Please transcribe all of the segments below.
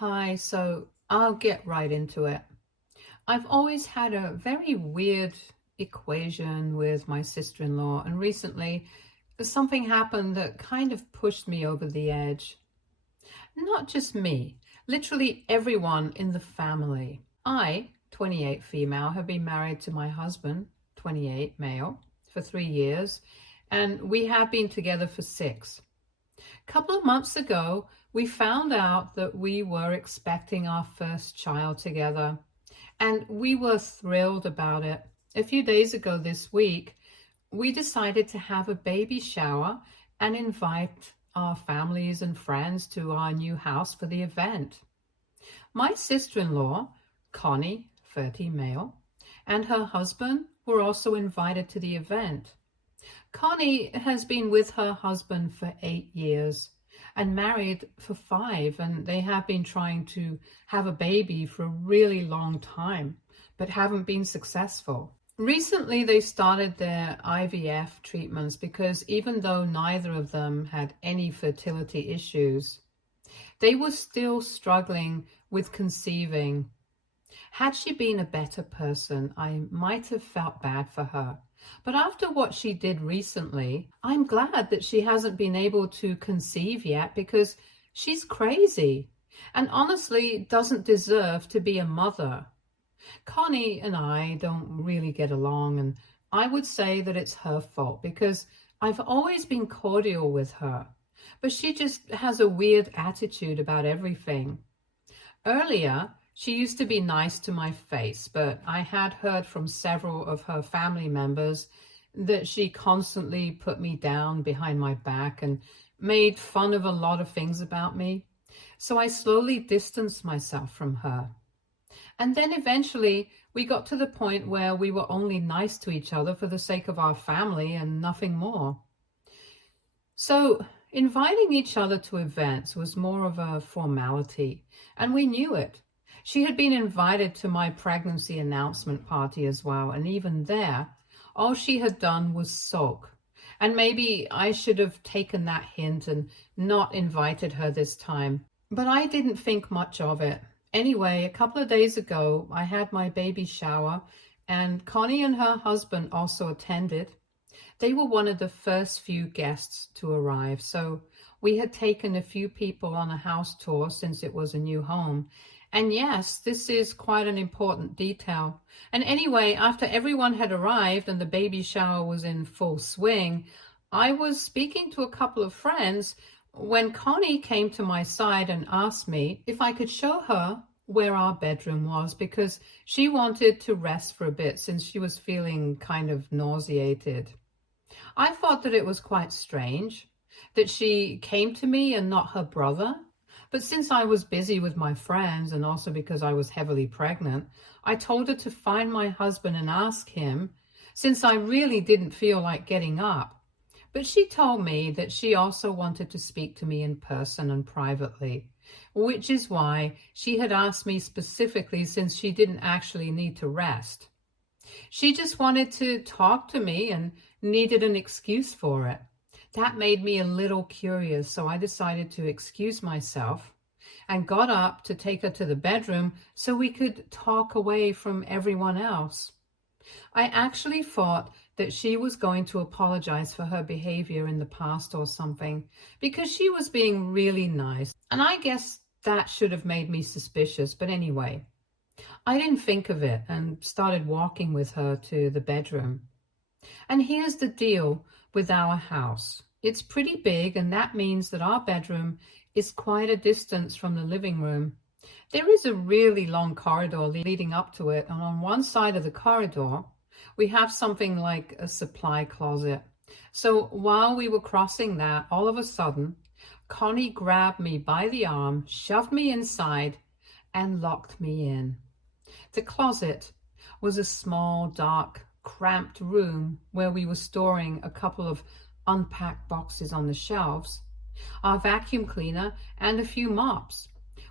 Hi, so I'll get right into it. I've always had a very weird equation with my sister-in-law, and recently something happened that kind of pushed me over the edge. Not just me, literally everyone in the family. I, 28 female, have been married to my husband, 28 male, for 3 years, and we have been together for 6. Couple of months ago, we found out that we were expecting our first child together, and we were thrilled about it. A few days ago this week, we decided to have a baby shower and invite our families and friends to our new house for the event. My sister-in-law, Connie, 30 male, and her husband were also invited to the event. Connie has been with her husband for 8 years and married for 5, and they have been trying to have a baby for a really long time, but haven't been successful. Recently, they started their IVF treatments because even though neither of them had any fertility issues, they were still struggling with conceiving. Had she been a better person, I might have felt bad for her. But after what she did recently, I'm glad that she hasn't been able to conceive yet because she's crazy and honestly doesn't deserve to be a mother. Connie and I don't really get along, and I would say that it's her fault because I've always been cordial with her, but she just has a weird attitude about everything. Earlier, she used to be nice to my face, but I had heard from several of her family members that she constantly put me down behind my back and made fun of a lot of things about me. So I slowly distanced myself from her. And then eventually we got to the point where we were only nice to each other for the sake of our family and nothing more. So inviting each other to events was more of a formality, and we knew it. She had been invited to my pregnancy announcement party as well, and even there, all she had done was sulk. And maybe I should have taken that hint and not invited her this time. But I didn't think much of it. Anyway, a couple of days ago, I had my baby shower, and Connie and her husband also attended. They were one of the first few guests to arrive, so we had taken a few people on a house tour since it was a new home. And yes, this is quite an important detail. And anyway, after everyone had arrived and the baby shower was in full swing, I was speaking to a couple of friends when Connie came to my side and asked me if I could show her where our bedroom was because she wanted to rest for a bit since she was feeling kind of nauseated. I thought that it was quite strange that she came to me and not her brother. But since I was busy with my friends and also because I was heavily pregnant, I told her to find my husband and ask him, since I really didn't feel like getting up. But she told me that she also wanted to speak to me in person and privately, which is why she had asked me specifically since she didn't actually need to rest. She just wanted to talk to me and needed an excuse for it. That made me a little curious, so I decided to excuse myself and got up to take her to the bedroom so we could talk away from everyone else. I actually thought that she was going to apologize for her behavior in the past or something because she was being really nice. And I guess that should have made me suspicious, but anyway, I didn't think of it and started walking with her to the bedroom. And here's the deal with our house. It's pretty big, and that means that our bedroom is quite a distance from the living room. There is a really long corridor leading up to it, and on one side of the corridor, we have something like a supply closet. So while we were crossing that, all of a sudden, Connie grabbed me by the arm, shoved me inside, and locked me in. The closet was a small, dark, cramped room where we were storing a couple of unpacked boxes on the shelves, our vacuum cleaner, and a few mops.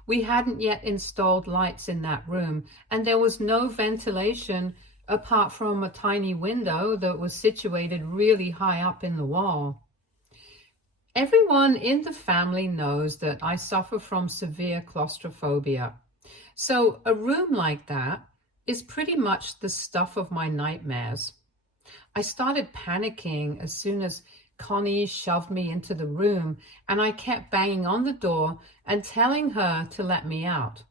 We hadn't yet installed lights in that room, and there was no ventilation apart from a tiny window that was situated really high up in the wall. Everyone in the family knows that I suffer from severe claustrophobia. So a room like that is pretty much the stuff of my nightmares. I started panicking as soon as Connie shoved me into the room, and I kept banging on the door and telling her to let me out.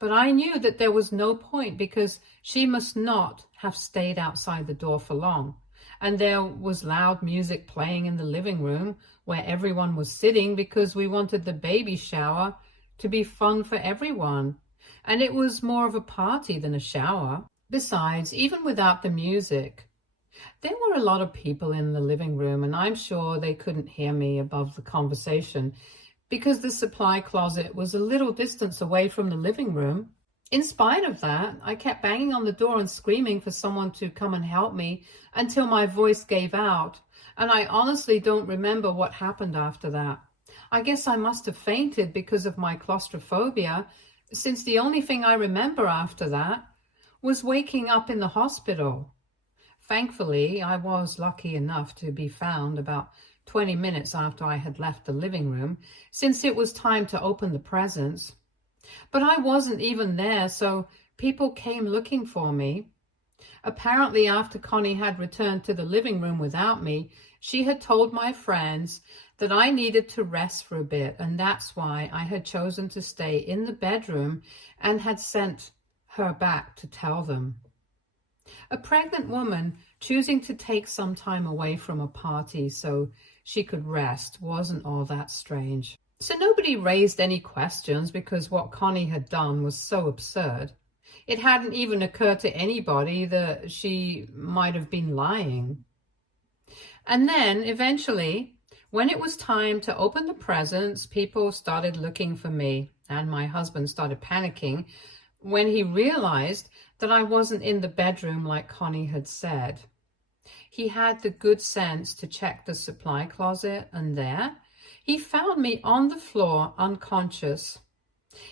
But I knew that there was no point because she must not have stayed outside the door for long. And there was loud music playing in the living room where everyone was sitting because we wanted the baby shower to be fun for everyone. And it was more of a party than a shower. Besides, even without the music, there were a lot of people in the living room, and I'm sure they couldn't hear me above the conversation because the supply closet was a little distance away from the living room. In spite of that, I kept banging on the door and screaming for someone to come and help me until my voice gave out, and I honestly don't remember what happened after that. I guess I must have fainted because of my claustrophobia, since the only thing I remember after that was waking up in the hospital. Thankfully, I was lucky enough to be found about 20 minutes after I had left the living room, since it was time to open the presents. But I wasn't even there, so people came looking for me. Apparently, after Connie had returned to the living room without me, she had told my friends that I needed to rest for a bit, and that's why I had chosen to stay in the bedroom and had sent her back to tell them. A pregnant woman choosing to take some time away from a party so she could rest wasn't all that strange. So nobody raised any questions because what Connie had done was so absurd. It hadn't even occurred to anybody that she might have been lying. And then eventually, when it was time to open the presents, people started looking for me, and my husband started panicking when he realized that I wasn't in the bedroom like Connie had said. He had the good sense to check the supply closet, and there he found me on the floor unconscious.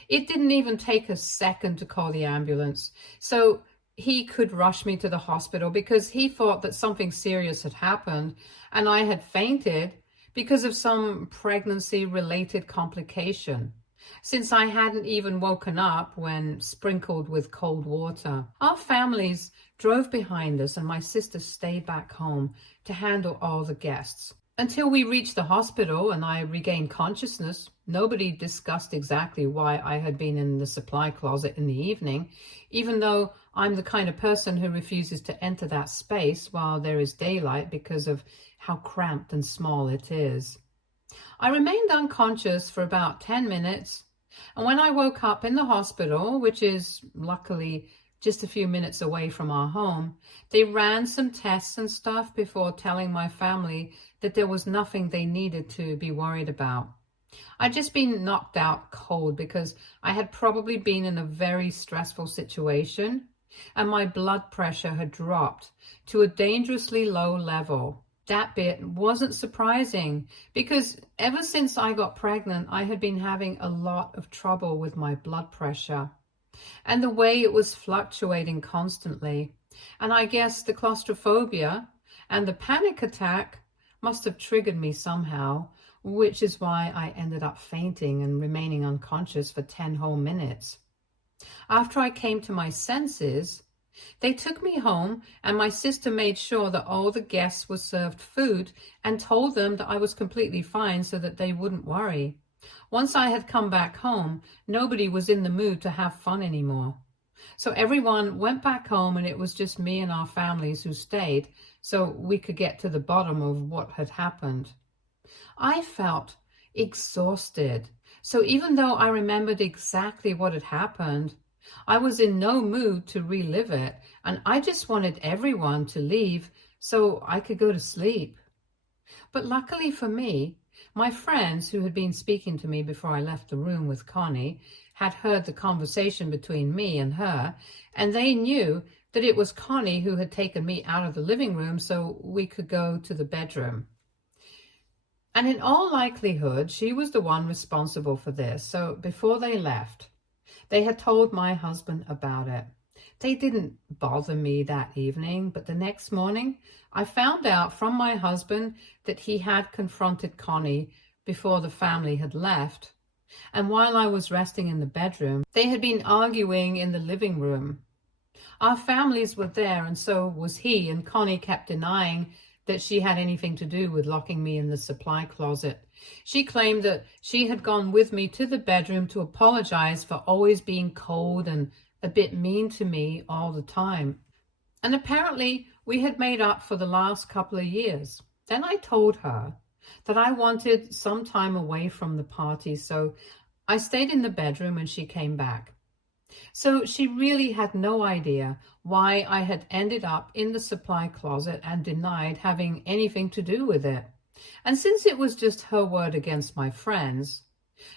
It didn't even take a second to call the ambulance, so he could rush me to the hospital because he thought that something serious had happened and I had fainted because of some pregnancy-related complication, since I hadn't even woken up when sprinkled with cold water. Our families drove behind us and my sister stayed back home to handle all the guests. Until we reached the hospital and I regained consciousness, nobody discussed exactly why I had been in the supply closet in the evening, even though I'm the kind of person who refuses to enter that space while there is daylight because of how cramped and small it is. I remained unconscious for about 10 minutes, and when I woke up in the hospital, which is luckily just a few minutes away from our home, they ran some tests and stuff before telling my family that there was nothing they needed to be worried about. I'd just been knocked out cold because I had probably been in a very stressful situation, and my blood pressure had dropped to a dangerously low level. That bit wasn't surprising because ever since I got pregnant, I had been having a lot of trouble with my blood pressure and the way it was fluctuating constantly. And I guess the claustrophobia and the panic attack must have triggered me somehow, which is why I ended up fainting and remaining unconscious for 10 whole minutes. After I came to my senses, they took me home, and my sister made sure that all the guests were served food and told them that I was completely fine so that they wouldn't worry. Once I had come back home, nobody was in the mood to have fun anymore. So everyone went back home, and it was just me and our families who stayed so we could get to the bottom of what had happened. I felt exhausted. So even though I remembered exactly what had happened, I was in no mood to relive it, and I just wanted everyone to leave so I could go to sleep. But luckily for me, my friends who had been speaking to me before I left the room with Connie had heard the conversation between me and her, and they knew that it was Connie who had taken me out of the living room so we could go to the bedroom. And in all likelihood, she was the one responsible for this. So before they left, they had told my husband about it. They didn't bother me that evening, but the next morning I found out from my husband that he had confronted Connie before the family had left. And while I was resting in the bedroom, they had been arguing in the living room. Our families were there, and so was he, and Connie kept denying that she had anything to do with locking me in the supply closet. She claimed that she had gone with me to the bedroom to apologize for always being cold and a bit mean to me all the time. And apparently we had made up for the last couple of years. Then I told her that I wanted some time away from the party, so I stayed in the bedroom and she came back. So she really had no idea why I had ended up in the supply closet and denied having anything to do with it. And since it was just her word against my friends,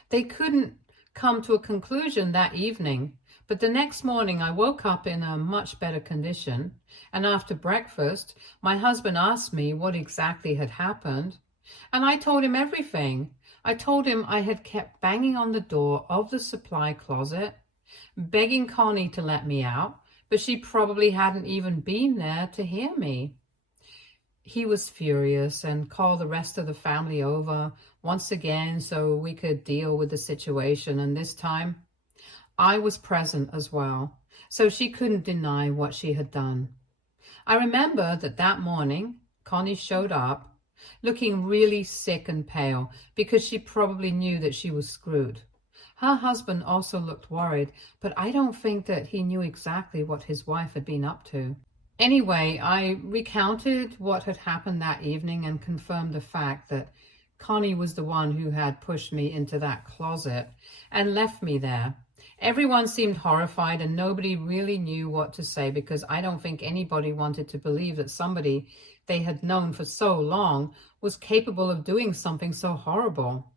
they couldn't come to a conclusion that evening. But the next morning I woke up in a much better condition, and after breakfast my husband asked me what exactly had happened, and I told him everything. I told him I had kept banging on the door of the supply closet, begging Connie to let me out, but she probably hadn't even been there to hear me. He was furious and called the rest of the family over once again so we could deal with the situation, and this time I was present as well, so she couldn't deny what she had done. I remember that morning Connie showed up looking really sick and pale because she probably knew that she was screwed. Her husband also looked worried, but I don't think that he knew exactly what his wife had been up to. Anyway, I recounted what had happened that evening and confirmed the fact that Connie was the one who had pushed me into that closet and left me there. Everyone seemed horrified and nobody really knew what to say because I don't think anybody wanted to believe that somebody they had known for so long was capable of doing something so horrible.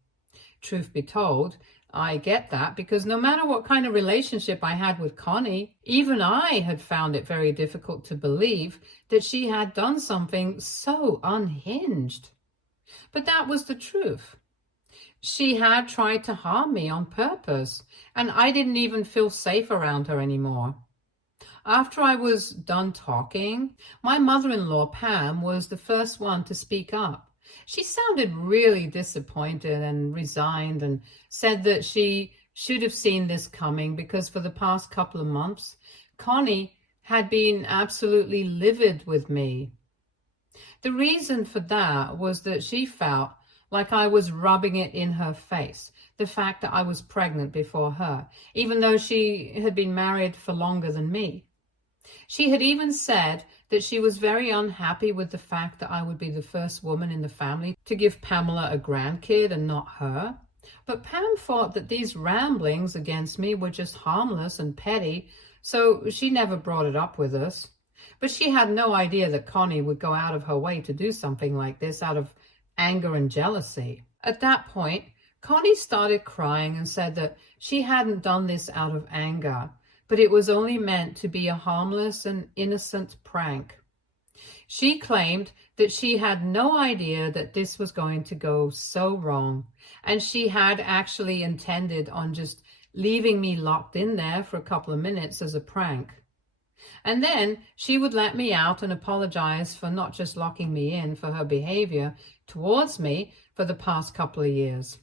Truth be told, I get that because no matter what kind of relationship I had with Connie, even I had found it very difficult to believe that she had done something so unhinged. But that was the truth. She had tried to harm me on purpose, and I didn't even feel safe around her anymore. After I was done talking, my mother-in-law, Pam, was the first one to speak up. She sounded really disappointed and resigned and said that she should have seen this coming because for the past couple of months, Connie had been absolutely livid with me. The reason for that was that she felt like I was rubbing it in her face, the fact that I was pregnant before her, even though she had been married for longer than me. She had even said that she was very unhappy with the fact that I would be the first woman in the family to give Pamela a grandkid and not her. But Pam thought that these ramblings against me were just harmless and petty, so she never brought it up with us. But she had no idea that Connie would go out of her way to do something like this out of anger and jealousy. At that point, Connie started crying and said that she hadn't done this out of anger, but it was only meant to be a harmless and innocent prank. She claimed that she had no idea that this was going to go so wrong, and she had actually intended on just leaving me locked in there for a couple of minutes as a prank. And then she would let me out and apologize for not just locking me in for her behavior towards me for the past couple of years.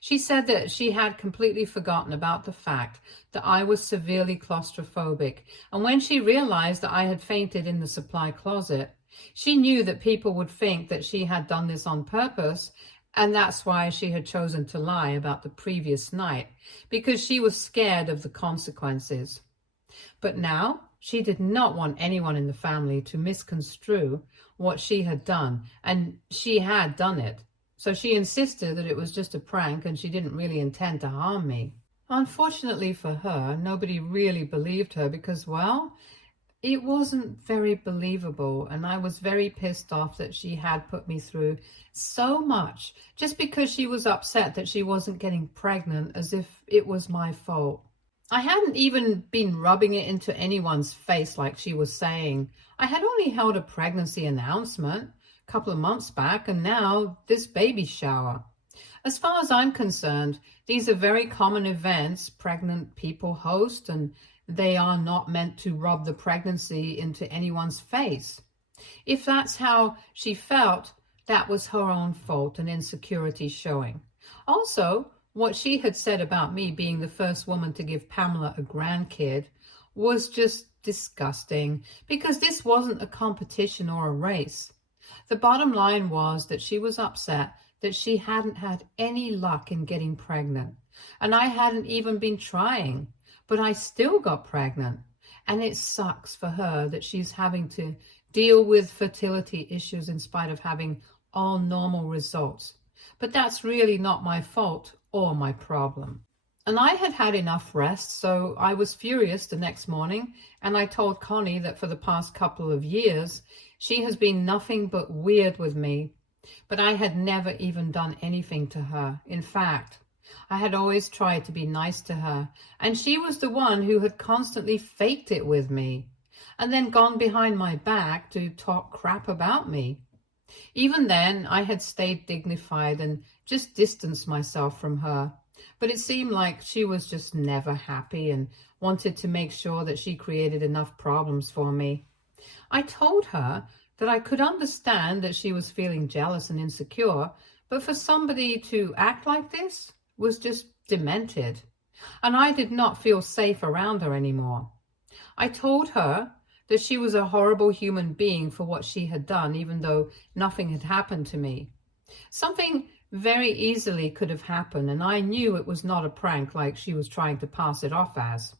She said that she had completely forgotten about the fact that I was severely claustrophobic, and when she realized that I had fainted in the supply closet, she knew that people would think that she had done this on purpose, and that's why she had chosen to lie about the previous night, because she was scared of the consequences. But now she did not want anyone in the family to misconstrue what she had done, and she had done it. So she insisted that it was just a prank and she didn't really intend to harm me. Unfortunately for her, nobody really believed her because, well, it wasn't very believable, and I was very pissed off that she had put me through so much just because she was upset that she wasn't getting pregnant, as if it was my fault. I hadn't even been rubbing it into anyone's face like she was saying. I had only held a pregnancy announcement a couple of months back, and now this baby shower. As far as I'm concerned, these are very common events pregnant people host, and they are not meant to rub the pregnancy into anyone's face. If that's how she felt, that was her own fault and insecurity showing. Also, what she had said about me being the first woman to give Pamela a grandkid was just disgusting, because this wasn't a competition or a race. The bottom line was that she was upset that she hadn't had any luck in getting pregnant, and I hadn't even been trying, but I still got pregnant. And it sucks for her that she's having to deal with fertility issues in spite of having all normal results. But that's really not my fault or my problem. And I had had enough rest, so I was furious the next morning, and I told Connie that for the past couple of years, she has been nothing but weird with me. But I had never even done anything to her. In fact, I had always tried to be nice to her, and she was the one who had constantly faked it with me, and then gone behind my back to talk crap about me. Even then, I had stayed dignified and just distanced myself from her, but it seemed like she was just never happy and wanted to make sure that she created enough problems for me. I told her that I could understand that she was feeling jealous and insecure, but for somebody to act like this was just demented, and I did not feel safe around her anymore. I told her that she was a horrible human being for what she had done, even though nothing had happened to me. Something very easily could have happened, and I knew it was not a prank like she was trying to pass it off as.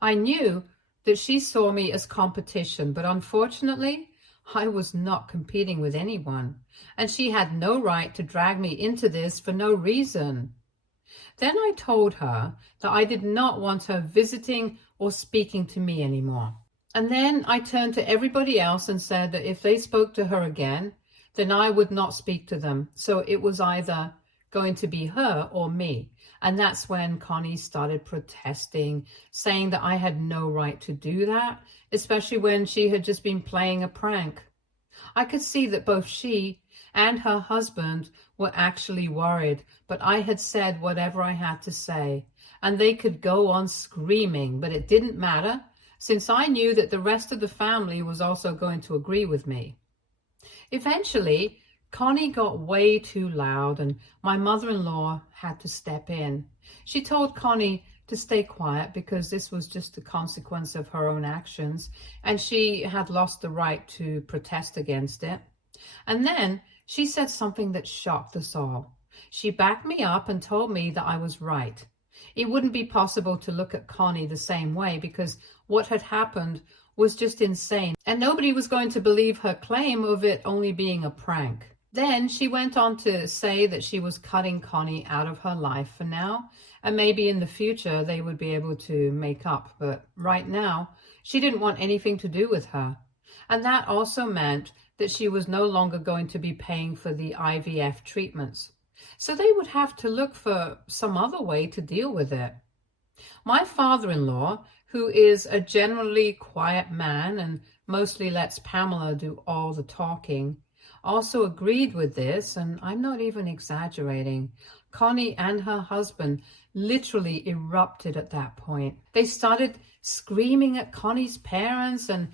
I knew that she saw me as competition, but unfortunately, I was not competing with anyone, and she had no right to drag me into this for no reason. Then I told her that I did not want her visiting or speaking to me anymore. And then I turned to everybody else and said that if they spoke to her again, then I would not speak to them. So it was either going to be her or me. And that's when Connie started protesting, saying that I had no right to do that, especially when she had just been playing a prank. I could see that both she and her husband were actually worried, but I had said whatever I had to say, and they could go on screaming, but it didn't matter, since I knew that the rest of the family was also going to agree with me. Eventually, Connie got way too loud, and my mother-in-law had to step in. She told Connie to stay quiet because this was just a consequence of her own actions, and she had lost the right to protest against it. And then she said something that shocked us all. She backed me up and told me that I was right. It wouldn't be possible to look at Connie the same way because what had happened was just insane, and nobody was going to believe her claim of it only being a prank. Then she went on to say that she was cutting Connie out of her life for now, and maybe in the future they would be able to make up, but right now she didn't want anything to do with her. And that also meant that she was no longer going to be paying for the IVF treatments. So they would have to look for some other way to deal with it. My father-in-law, who is a generally quiet man and mostly lets Pamela do all the talking, also agreed with this, and I'm not even exaggerating. Connie and her husband literally erupted at that point. They started screaming at Connie's parents and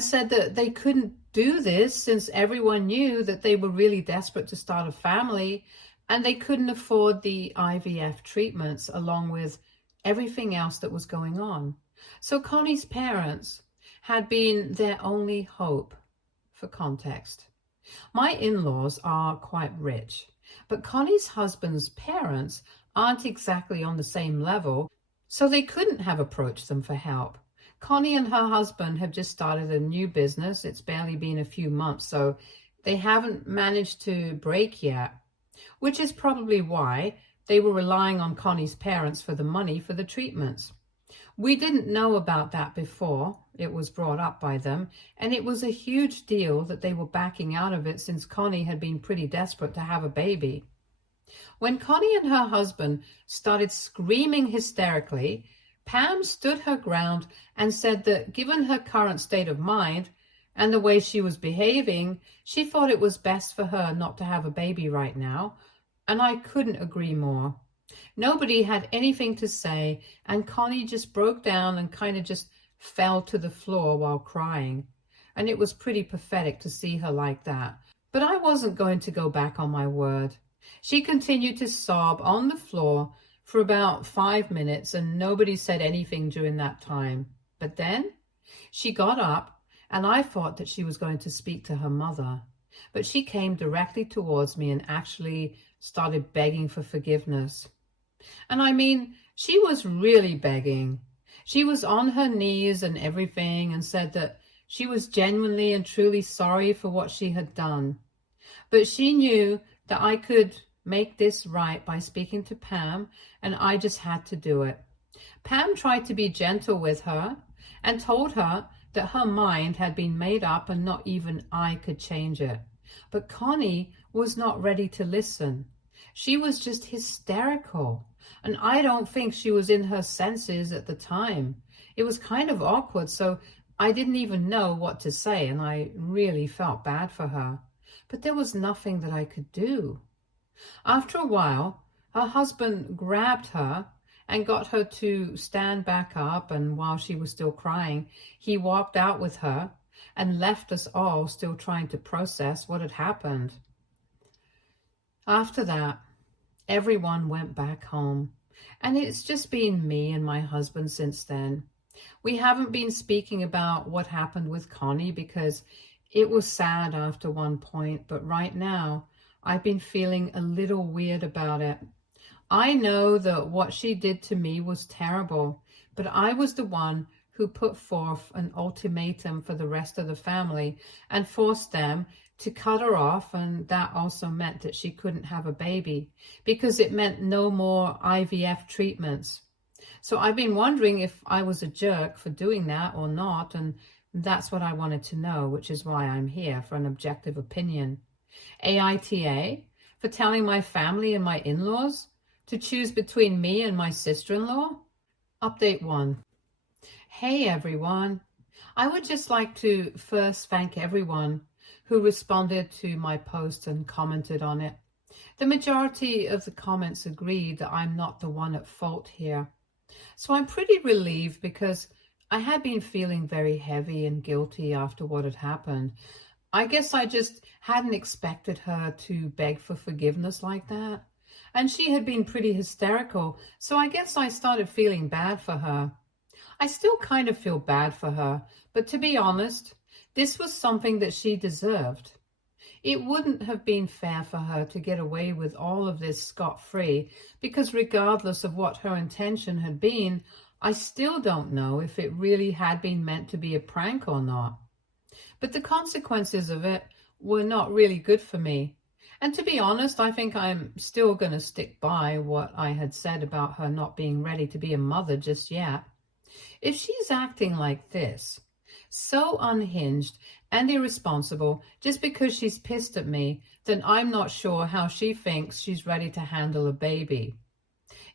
said that they couldn't do this since everyone knew that they were really desperate to start a family and they couldn't afford the IVF treatments along with everything else that was going on. So Connie's parents had been their only hope. For context, my in-laws are quite rich, but Connie's husband's parents aren't exactly on the same level, so they couldn't have approached them for help. Connie and her husband have just started a new business. It's barely been a few months, so they haven't managed to break yet, which is probably why they were relying on Connie's parents for the money for the treatments. We didn't know about that before it was brought up by them, and it was a huge deal that they were backing out of it since Connie had been pretty desperate to have a baby. When Connie and her husband started screaming hysterically, Pam stood her ground and said that given her current state of mind and the way she was behaving, she thought it was best for her not to have a baby right now, and I couldn't agree more. Nobody had anything to say, and Connie just broke down and kind of just fell to the floor while crying, and it was pretty pathetic to see her like that. But I wasn't going to go back on my word. She continued to sob on the floor for about 5 minutes, and nobody said anything during that time. But then she got up, and I thought that she was going to speak to her mother. But she came directly towards me and actually started begging for forgiveness. And I mean, she was really begging. She was on her knees and everything and said that she was genuinely and truly sorry for what she had done. But she knew that I could make this right by speaking to Pam, and I just had to do it. Pam tried to be gentle with her and told her that her mind had been made up and not even I could change it. But Connie was not ready to listen. She was just hysterical, and I don't think she was in her senses at the time. It was kind of awkward, so I didn't even know what to say, and I really felt bad for her. But there was nothing that I could do. After a while, her husband grabbed her and got her to stand back up, and while she was still crying, he walked out with her and left us all still trying to process what had happened. After that, everyone went back home, and it's just been me and my husband since then. We haven't been speaking about what happened with Connie because it was sad after one point, but right now I've been feeling a little weird about it. I know that what she did to me was terrible, but I was the one who put forth an ultimatum for the rest of the family and forced them to cut her off, and that also meant that she couldn't have a baby because it meant no more IVF treatments. So I've been wondering if I was a jerk for doing that or not, and that's what I wanted to know, which is why I'm here for an objective opinion. AITA, for telling my family and my in-laws to choose between me and my sister-in-law? Update 1. Hey everyone. I would just like to first thank everyone who responded to my post and commented on it. The majority of the comments agreed that I'm not the one at fault here. So I'm pretty relieved because I had been feeling very heavy and guilty after what had happened. I guess I just hadn't expected her to beg for forgiveness like that. And she had been pretty hysterical, so I guess I started feeling bad for her. I still kind of feel bad for her, but to be honest, this was something that she deserved. It wouldn't have been fair for her to get away with all of this scot-free, because regardless of what her intention had been, I still don't know if it really had been meant to be a prank or not. But the consequences of it were not really good for me. And to be honest, I think I'm still going to stick by what I had said about her not being ready to be a mother just yet. If she's acting like this, so unhinged and irresponsible just because she's pissed at me, then I'm not sure how she thinks she's ready to handle a baby.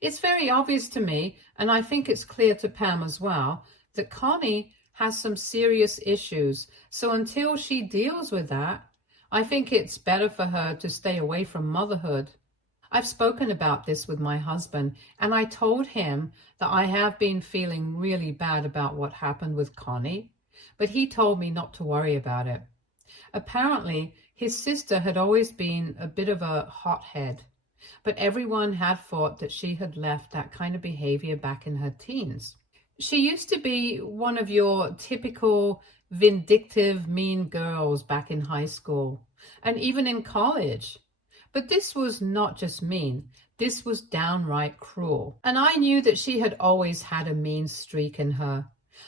It's very obvious to me, and I think it's clear to Pam as well, that Connie has some serious issues. So until she deals with that, I think it's better for her to stay away from motherhood. I've spoken about this with my husband, and I told him that I have been feeling really bad about what happened with Connie, but he told me not to worry about it. Apparently, his sister had always been a bit of a hothead, but everyone had thought that she had left that kind of behavior back in her teens. She used to be one of your typical vindictive, mean girls back in high school and even in college. But this was not just mean, this was downright cruel. And I knew that she had always had a mean streak in her.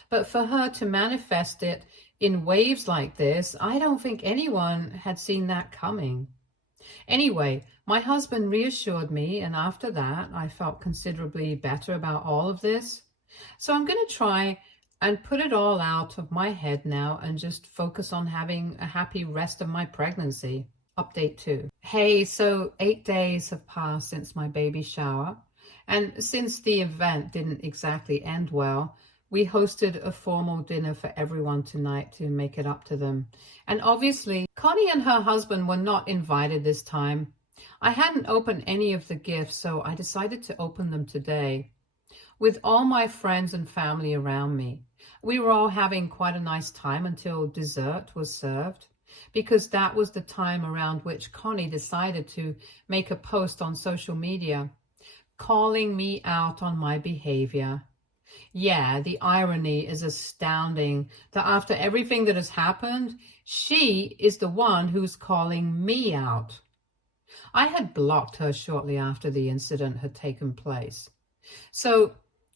But for her to manifest it in waves like this, I don't think anyone had seen that coming. Anyway, my husband reassured me, and after that, I felt considerably better about all of this. So I'm going to try and put it all out of my head now and just focus on having a happy rest of my pregnancy. Update 2. Hey, so 8 days have passed since my baby shower, and since the event didn't exactly end well, we hosted a formal dinner for everyone tonight to make it up to them. And obviously, Connie and her husband were not invited this time. I hadn't opened any of the gifts, so I decided to open them today. With all my friends and family around me, we were all having quite a nice time until dessert was served. because that was the time around which Connie decided to make a post on social media calling me out on my behavior. Yeah, the irony is astounding that after everything that has happened, she is the one who's calling me out. I had blocked her shortly after the incident had taken place. So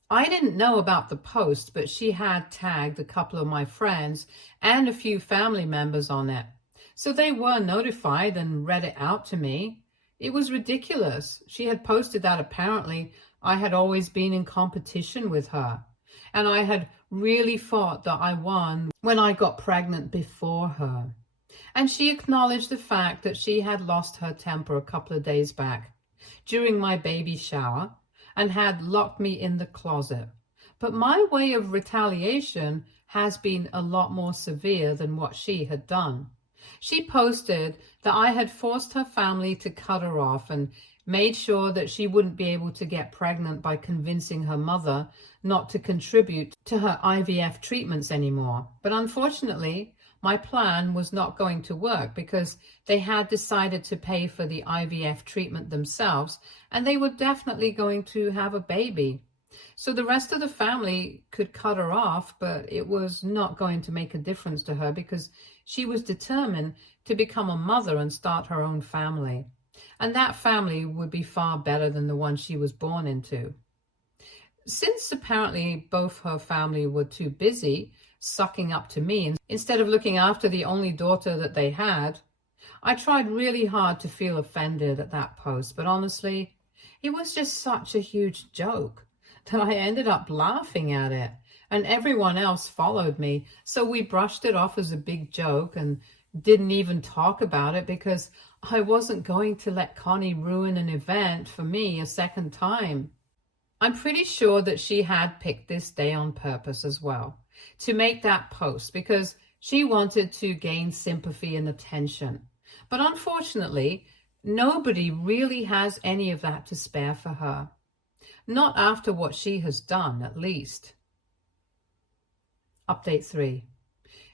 I didn't know about the post, but she had tagged a couple of my friends and a few family members on it. So they were notified and read it out to me. It was ridiculous. She had posted that apparently I had always been in competition with her, and I had really thought that I won when I got pregnant before her. And she acknowledged the fact that she had lost her temper a couple of days back during my baby shower and had locked me in the closet. But my way of retaliation has been a lot more severe than what she had done. She posted that I had forced her family to cut her off and made sure that she wouldn't be able to get pregnant by convincing her mother not to contribute to her IVF treatments anymore. But unfortunately, my plan was not going to work because they had decided to pay for the IVF treatment themselves, and they were definitely going to have a baby. So the rest of the family could cut her off, but it was not going to make a difference to her because she was determined to become a mother and start her own family. And that family would be far better than the one she was born into. Since apparently both her family were too busy sucking up to me instead of looking after the only daughter that they had, I tried really hard to feel offended at that post, but honestly, it was just such a huge joke that I ended up laughing at it, and everyone else followed me. So we brushed it off as a big joke and didn't even talk about it because I wasn't going to let Connie ruin an event for me a second time. I'm pretty sure that she had picked this day on purpose as well to make that post because she wanted to gain sympathy and attention. But unfortunately, nobody really has any of that to spare for her. Not after what she has done, at least. Update 3.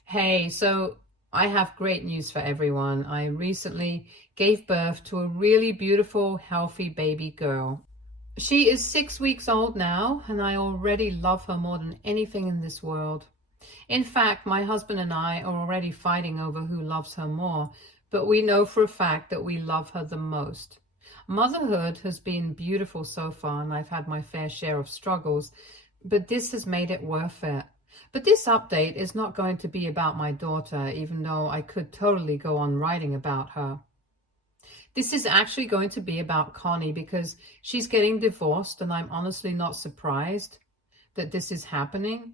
Hey, so I have great news for everyone. I recently gave birth to a really beautiful, healthy baby girl. She is 6 weeks old now, and I already love her more than anything in this world. In fact, my husband and I are already fighting over who loves her more, but we know for a fact that we love her the most. Motherhood has been beautiful so far, and I've had my fair share of struggles, but this has made it worth it. But this update is not going to be about my daughter, even though I could totally go on writing about her. This is actually going to be about Connie because she's getting divorced, and I'm honestly not surprised that this is happening.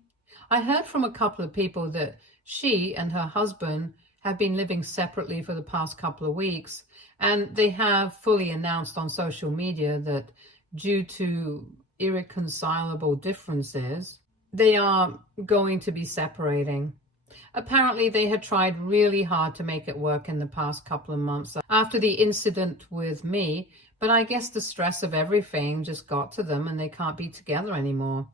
I heard from a couple of people that she and her husband have been living separately for the past couple of weeks, and they have fully announced on social media that due to irreconcilable differences, they are going to be separating. Apparently, they had tried really hard to make it work in the past couple of months after the incident with me, but I guess the stress of everything just got to them and they can't be together anymore.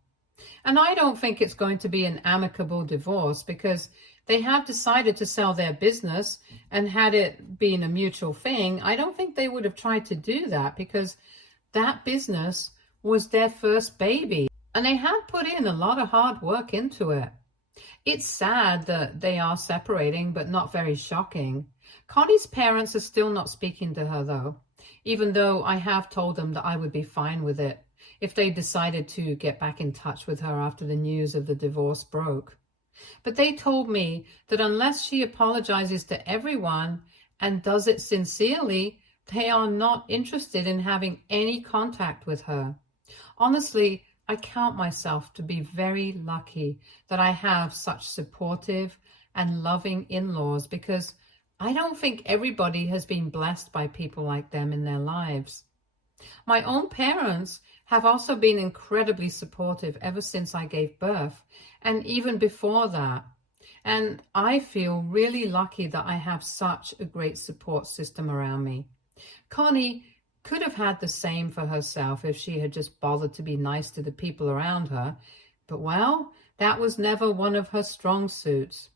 And I don't think it's going to be an amicable divorce because they have decided to sell their business, and had it been a mutual thing, I don't think they would have tried to do that because that business was their first baby and they had put in a lot of hard work into it. It's sad that they are separating, but not very shocking. Connie's parents are still not speaking to her though, even though I have told them that I would be fine with it if they decided to get back in touch with her after the news of the divorce broke. But they told me that unless she apologizes to everyone and does it sincerely, they are not interested in having any contact with her. Honestly, I count myself to be very lucky that I have such supportive and loving in-laws because I don't think everybody has been blessed by people like them in their lives. My own parents have also been incredibly supportive ever since I gave birth, and even before that. And I feel really lucky that I have such a great support system around me. Connie could have had the same for herself if she had just bothered to be nice to the people around her, but well, that was never one of her strong suits.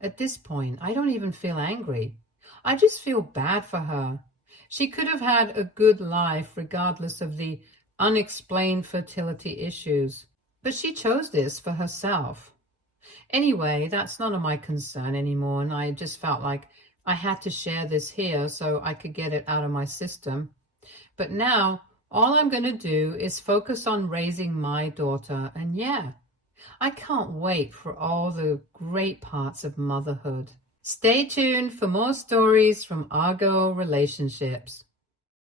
At this point, I don't even feel angry. I just feel bad for her. She could have had a good life regardless of the unexplained fertility issues. But she chose this for herself. Anyway, that's none of my concern anymore, and I just felt like I had to share this here so I could get it out of my system. But now, all I'm going to do is focus on raising my daughter, and yeah, I can't wait for all the great parts of motherhood. Stay tuned for more stories from Argo Relationships.